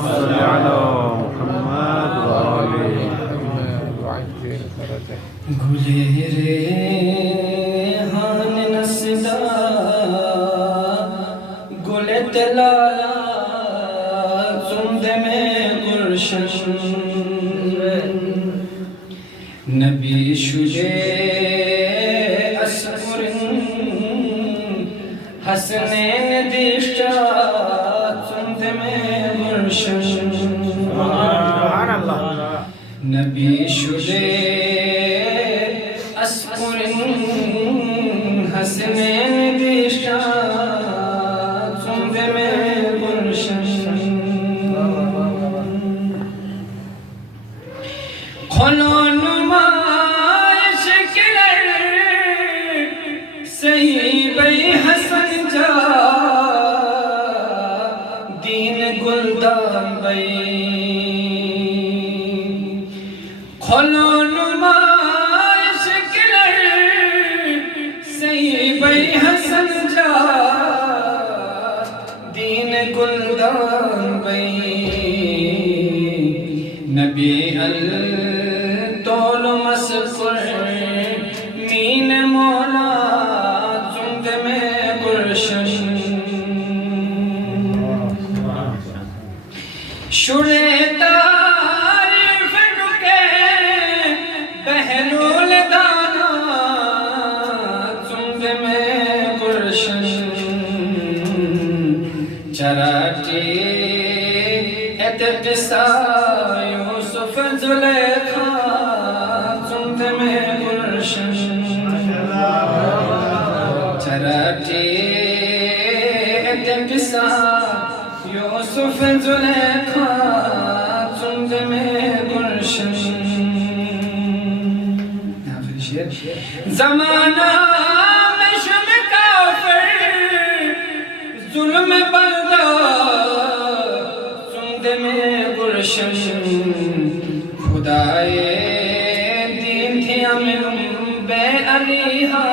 صل على محمد وآل گلے ریحان نسدا گل تلایا زند میں گلشن نبی شجے اسفر حسنین دیشا زند میں گلشن سبحان اللہ نبی شجے اسفر حسنین دیشا زند میں گلشن کھلو نمائش کرر صحیح بی حسن جا دین گلدان بی کھلو نمائش کرر صحیح بی حسن جا دین گلدان بی نبی الطول مسفر مین مولا زند میں گلشن شرے تعریف رکے بہلول دانا زند میں گلشن چراٹی قصہ یوسف زلیخا زند میں گلشن چراٹی قصہ یوسف زلیخا زند میں گلشن زمانہ میں شم کافر ظلم بلدہ زند میں گلشن خدائے دین تھی امن بے علیہا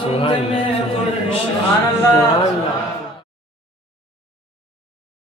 زند میں گلشن